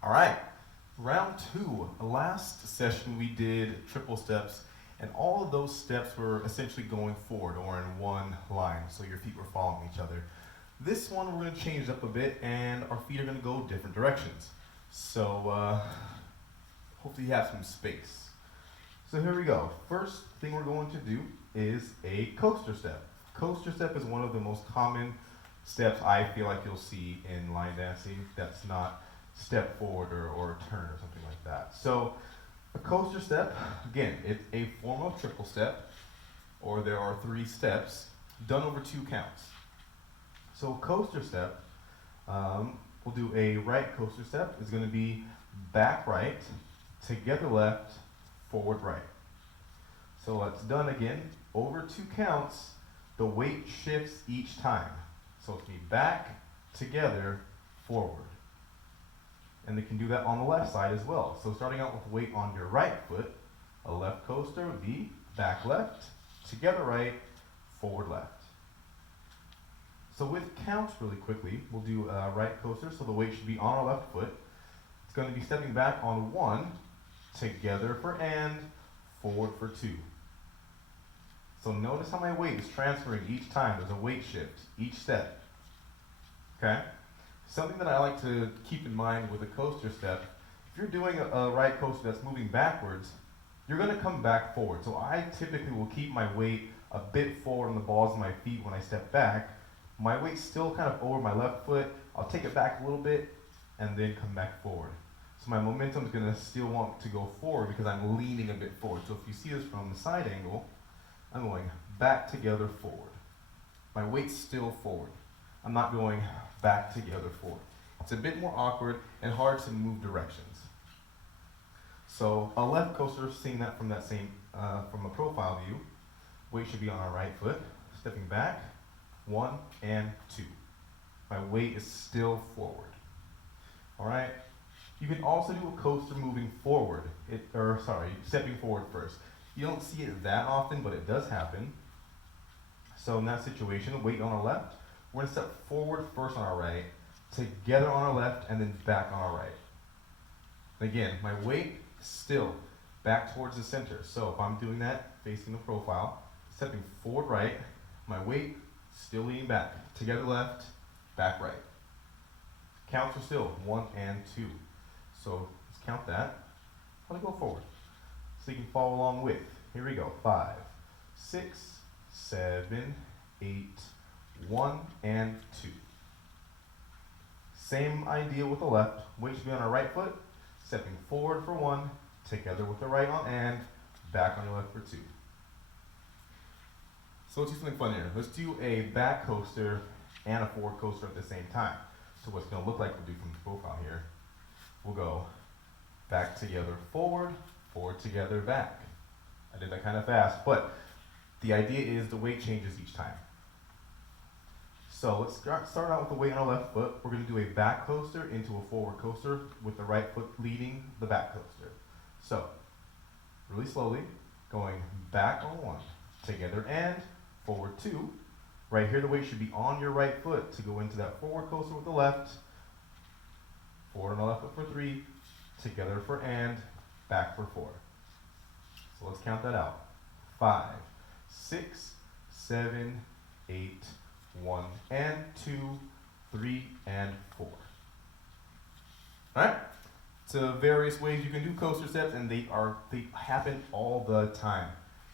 All right, round two. Last session we did triple steps, and all of those steps were essentially going forward or in one line, so your feet were following each other. This one we're going to change it up a bit, and our feet are going to go different directions. So hopefully you have some space. So here we go. First thing we're going to do is a coaster step. Coaster step is one of the most common steps I feel like you'll see in line dancing. That's not step forward or a turn or something like that. So a coaster step, again, it's a form of triple step, or there are three steps done over two counts. So coaster step, we'll do a right coaster step. It's going to be back right, together left, forward right. So it's done again over two counts. The weight shifts each time. So it's going to be back, together, forward. And they can do that on the left side as well. So starting out with weight on your right foot, a left coaster would be back left, together right, forward left. So with counts really quickly, we'll do a right coaster, so the weight should be on our left foot. It's going to be stepping back on one, together for and, forward for two. So notice how my weight is transferring each time. There's a weight shift each step. Okay? Something that I like to keep in mind with a coaster step, if you're doing a right coaster that's moving backwards, you're going to come back forward. So I typically will keep my weight a bit forward on the balls of my feet when I step back. My weight's still kind of over my left foot. I'll take it back a little bit and then come back forward. So my momentum is going to still want to go forward because I'm leaning a bit forward. So if you see this from the side angle, I'm going back together forward. My weight's still forward. I'm not going back together forward. It's a bit more awkward and hard to move directions. So a left coaster, seeing that from from a profile view, weight should be on our right foot, stepping back, 1 and 2. My weight is still forward. All right. You can also do a coaster moving forward, stepping forward first. You don't see it that often, but it does happen. So in that situation, weight on our left, we're going to step forward first on our right, together on our left, and then back on our right. And again, my weight still back towards the center. So if I'm doing that, facing the profile, stepping forward right, my weight still leaning back, together left, back right. Counts are still 1 and 2. So let's count that. How to go forward. So you can follow along with. Here we go. 5, 6, 7, 8, 1 and 2. Same idea with the left. Weight should be on our right foot, stepping forward for 1, together with the right on and, back on your left for 2. So let's do something fun here. Let's do a back coaster and a forward coaster at the same time. So what's going to look like, we'll do from the profile here. We'll go back together forward, forward together back. I did that kind of fast, but the idea is the weight changes each time. So let's start out with the weight on our left foot. We're going to do a back coaster into a forward coaster with the right foot leading the back coaster. So, really slowly, going back on 1, together and forward 2. Right here the weight should be on your right foot to go into that forward coaster with the left. Forward on the left foot for 3, together for and, back for 4. So let's count that out. 5, 6, 7, 8, 1 and 2, 3 and 4. All right? So various ways you can do coaster steps, and they happen all the time.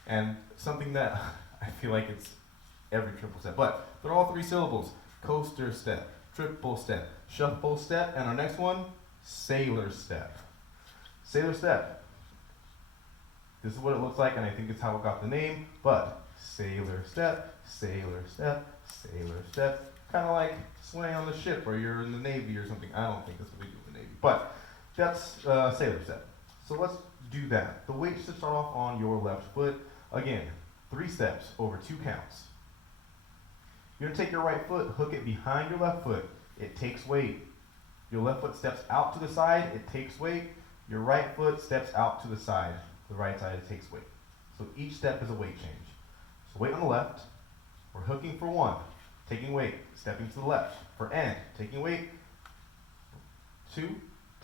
And something that I feel like it's every triple step, but they're all 3 syllables. Coaster step, triple step, shuffle step, and our next one, sailor step. Sailor step. This is what it looks like, and I think it's how it got the name, but sailor step, sailor step, sailor step. Kind of like swaying on the ship or you're in the Navy or something. I don't think that's what we do in the Navy, but that's sailor step. So let's do that. The weight should start off on your left foot. Again, 3 steps over 2 counts. You're going to take your right foot, hook it behind your left foot. It takes weight. Your left foot steps out to the side. It takes weight. Your right foot steps out to the side. The right side, it takes weight. So each step is a weight change. So weight on the left. We're hooking for 1, taking weight, stepping to the left. For and, taking weight. 2,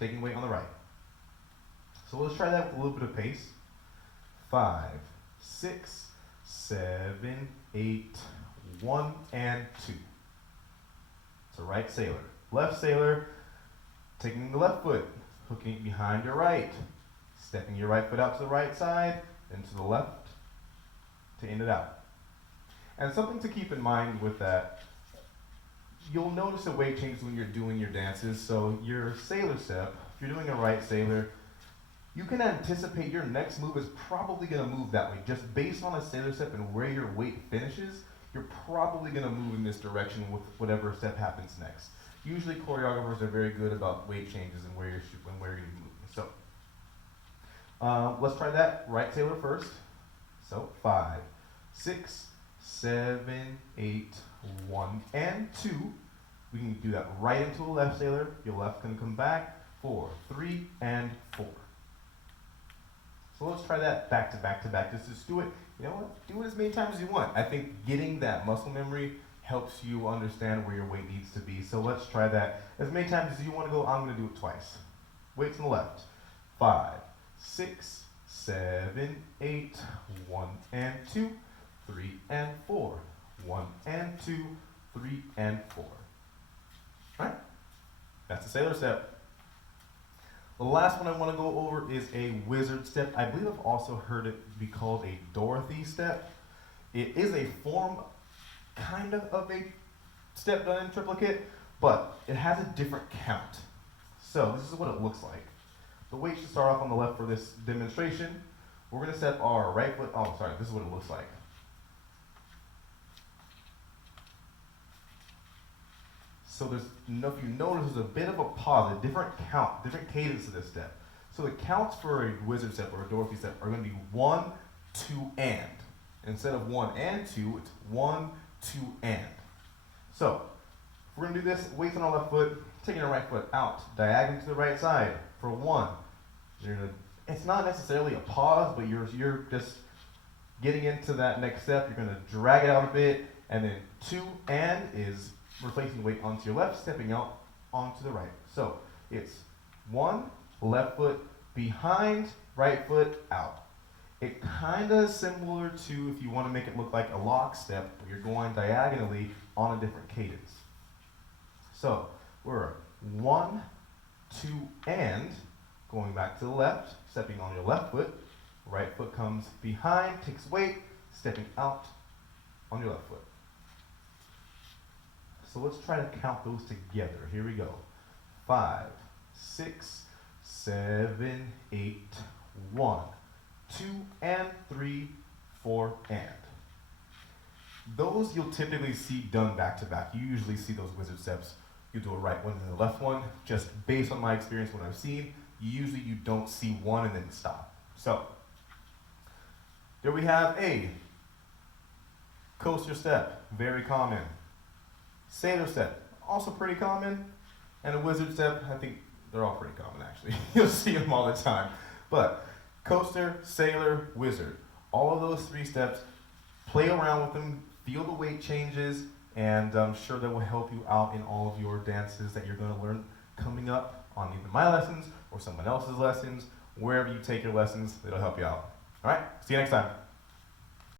taking weight on the right. So let's try that with a little bit of pace. 5, 6, 7, 8, 1, and 2. So right sailor. Left sailor, taking the left foot, hooking it behind your right, stepping your right foot out to the right side, then to the left to end it out. And something to keep in mind with that, you'll notice a weight change when you're doing your dances. So your sailor step, if you're doing a right sailor, you can anticipate your next move is probably going to move that way. Just based on a sailor step and where your weight finishes, you're probably going to move in this direction with whatever step happens next. Usually choreographers are very good about weight changes and where you're going to be moving. So let's try that right sailor first. So 5, 6, 7, 8, 1, and 2. We can do that right into the left sailor. Your left can come back. 4, 3, and 4. So let's try that back to back to back. Just do it, you know what? Do it as many times as you want. I think getting that muscle memory helps you understand where your weight needs to be. So let's try that as many times as you want to go. I'm going to do it twice. Weights on the left. 5, 6, 7, 8, 1, and 2, 3, and 4. 1, and 2, 3, and 4. All right? That's a sailor step. The last one I want to go over is a wizard step. I believe I've also heard it be called a Dorothy step. It is a form kind of a step done in triplicate, but it has a different count. So this is what it looks like. The weight should start off on the left for this demonstration. We're going to step our right foot. Oh, sorry, this is what it looks like. So if you notice, there's a bit of a pause, a different count, different cadence to this step. So the counts for a wizard step or a Dorothy step are going to be 1, 2, and. Instead of 1 and 2, it's 1, 2, and. So we're going to do this, weights on our left foot, taking our right foot out, diagonal to the right side for 1. It's not necessarily a pause, but you're just getting into that next step. You're going to drag it out a bit, and then 2 and is replacing weight onto your left, stepping out onto the right. So it's 1, left foot behind, right foot out. It kind of is similar to if you want to make it look like a lock step, where you're going diagonally on a different cadence. So we're 1, 2, and going back to the left, stepping on your left foot. Right foot comes behind, takes weight, stepping out on your left foot. So let's try to count those together. Here we go. 5, 6, 7, 8, 1, 2, and 3, 4, and. Those you'll typically see done back to back. You usually see those wizard steps. You do a right one and then the left one. Just based on my experience, what I've seen, usually you don't see one and then stop. So there we have a coaster step, very common. Sailor step, also pretty common. And a wizard step, I think they're all pretty common actually. You'll see them all the time. But coaster, sailor, wizard. All of those 3 steps, play around with them, feel the weight changes, and I'm sure that will help you out in all of your dances that you're going to learn coming up on either my lessons or someone else's lessons. Wherever you take your lessons, it'll help you out. All right, see you next time.